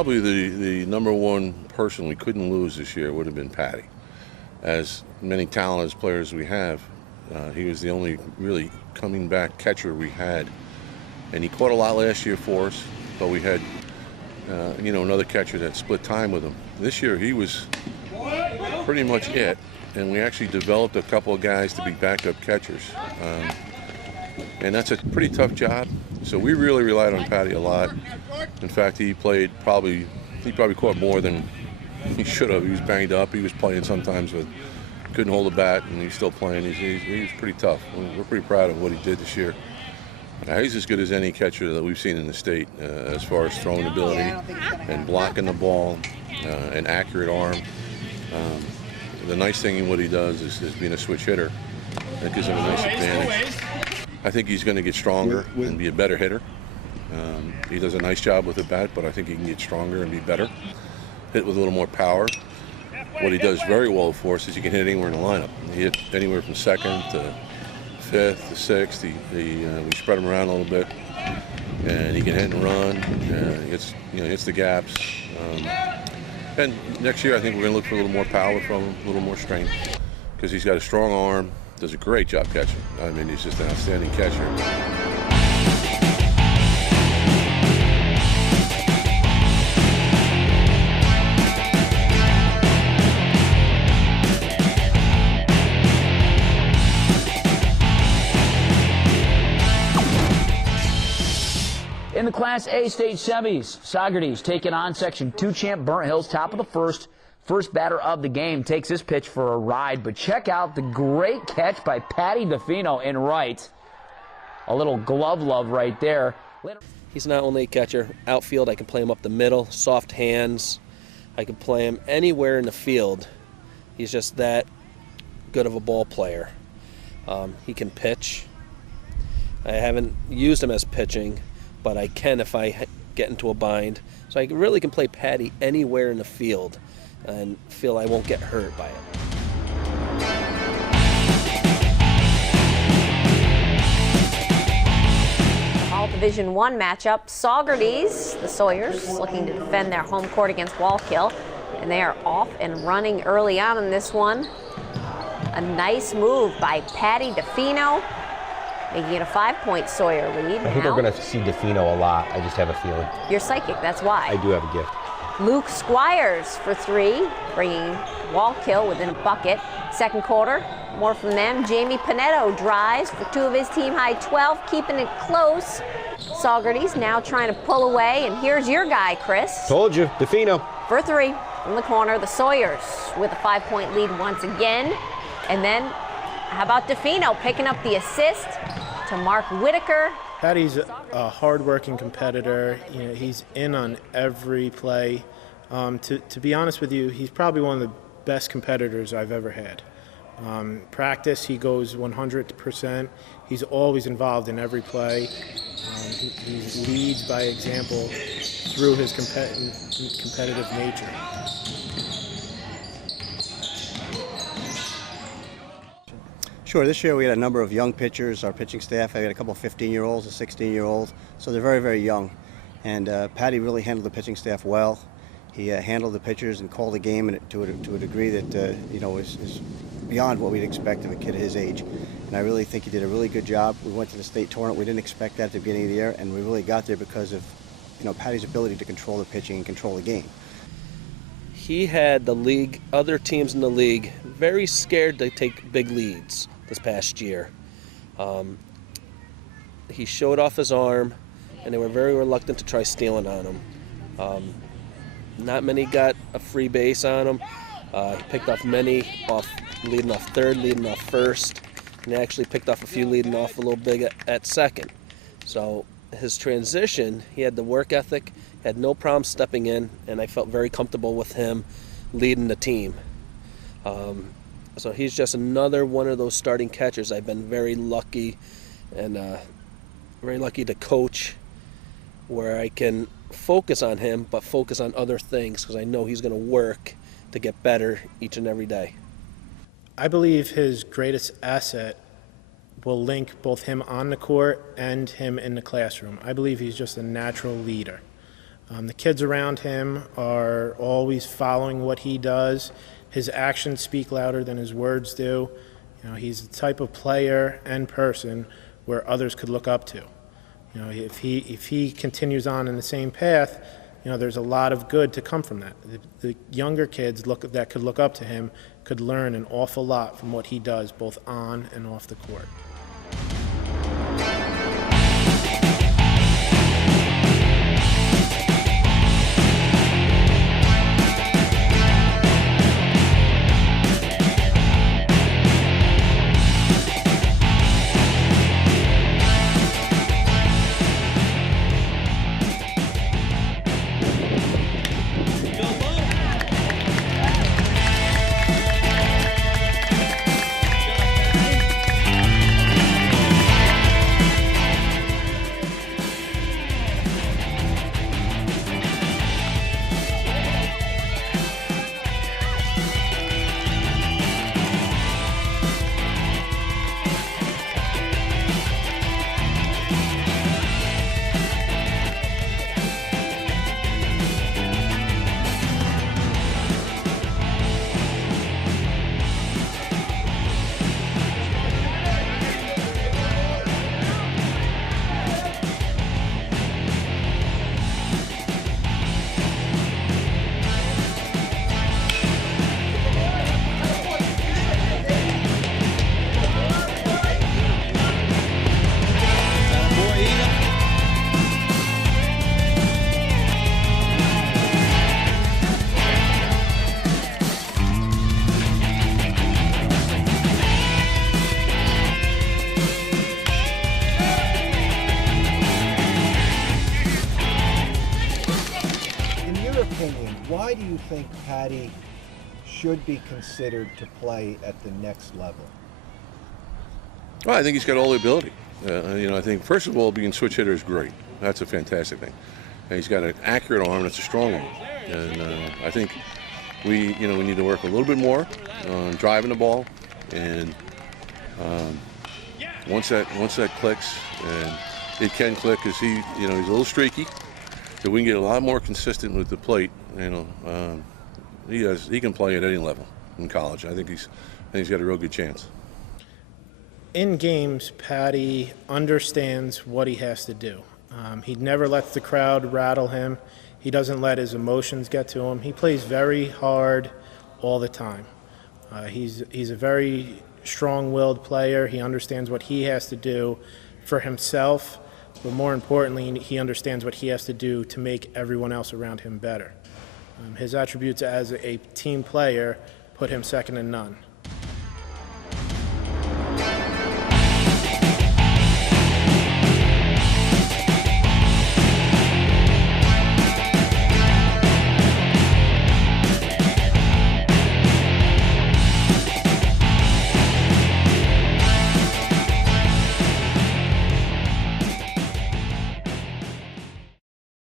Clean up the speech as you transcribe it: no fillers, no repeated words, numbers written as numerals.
probably the number one person we couldn't lose this year would have been Paddy. As many talented players we have, he was the only really coming back catcher we had. And he caught a lot last year for us, but we had another catcher that split time with him. This year he was pretty much it, and we actually developed a couple of guys to be backup catchers. And that's a pretty tough job, so we really relied on Paddy a lot. In fact, he probably caught more than he should have. He was banged up. He was playing sometimes with couldn't hold a bat, and he's still playing. He was pretty tough. We're pretty proud of what he did this year. He's as good as any catcher that we've seen in the state as far as throwing ability and blocking the ball, an accurate arm. The nice thing in what he does is being a switch hitter. That gives him a nice advantage. I think he's going to get stronger and be a better hitter. He does a nice job with the bat, but I think he can get stronger and be better. Hit with a little more power. What he does very well for us is he can hit anywhere in the lineup. He hit anywhere from second to fifth to sixth. We spread him around a little bit, and he can hit and run. He hits the gaps. And next year, I think we're going to look for a little more power from him, a little more strength, because he's got a strong arm. Does a great job catching. I mean, he's just an outstanding catcher. In the Class A state semis, Saugerties taking on Section 2 champ Burnt Hills, top of the first. First batter of the game takes this pitch for a ride, but check out the great catch by Paddy Defino in right. A little glove love right there. He's not only a catcher, outfield, I can play him up the middle, soft hands. I can play him anywhere in the field. He's just that good of a ball player. He can pitch. I haven't used him as pitching, but I can if I get into a bind. So I really can play Paddy anywhere in the field and feel I won't get hurt by it. All Division I matchup, Saugerties, the Sawyers, looking to defend their home court against Wallkill, and they are off and running early on in this one. A nice move by Paddy Defino, making it a 5-point Sawyer lead. I think we're going to see Defino a lot. I just have a feeling. You're psychic, that's why. I do have a gift. Luke Squires for 3, bringing Wallkill within a bucket. Second quarter, more from them. Jamie Panetto drives for 2 of his team-high 12, keeping it close. Saugerties now trying to pull away, and here's your guy, Chris. Told you, Defino. For 3 from the corner, the Sawyers with a 5-point lead once again. And then, how about Defino picking up the assist to Mark Whitaker? Paddy's a hard-working competitor. He's in on every play. To be honest with you, he's probably one of the best competitors I've ever had. Practice, he goes 100%. He's always involved in every play. He leads by example through his competitive nature. Sure, this year we had a number of young pitchers, our pitching staff. I had a couple of 15-year-olds, a 16-year-old, so they're very, very young. And Paddy really handled the pitching staff well. He handled the pitchers and called the game to a degree that is beyond what we'd expect of a kid his age. And I really think he did a really good job. We went to the state tournament. We didn't expect that at the beginning of the year, and we really got there because of Paddy's ability to control the pitching and control the game. He had the league, other teams in the league, very scared to take big leads this past year. He showed off his arm, and they were very reluctant to try stealing on him. Not many got a free base on him. He picked off many off leading off third, leading off first, and he actually picked off a few leading off a little big at second. So his transition, he had the work ethic, had no problem stepping in, and I felt very comfortable with him leading the team. So he's just another one of those starting catchers. I've been very lucky and very lucky to coach where I can focus on him, but focus on other things because I know he's going to work to get better each and every day. I believe his greatest asset will link both him on the court and him in the classroom. I believe he's just a natural leader. The kids around him are always following what he does. His actions speak louder than his words do. You know, he's the type of player and person where others could look up to. You know, if he continues on in the same path, you know, there's a lot of good to come from that. The younger kids that could look up to him could learn an awful lot from what he does, both on and off the court. Why do you think Paddy should be considered to play at the next level? Well, I think he's got all the ability. You know, I think first of all, being switch hitter is great. That's a fantastic thing. And he's got an accurate arm. That's a strong arm. And I think we need to work a little bit more on driving the ball. And once that clicks, and it can click, because he's a little streaky. So we can get a lot more consistent with the plate. You know, he can play at any level in college. I think he's got a real good chance. In games, Paddy understands what he has to do. He never lets the crowd rattle him. He doesn't let his emotions get to him. He plays very hard all the time. He's a very strong-willed player. He understands what he has to do for himself, but more importantly, he understands what he has to do to make everyone else around him better. His attributes as a team player put him second to none.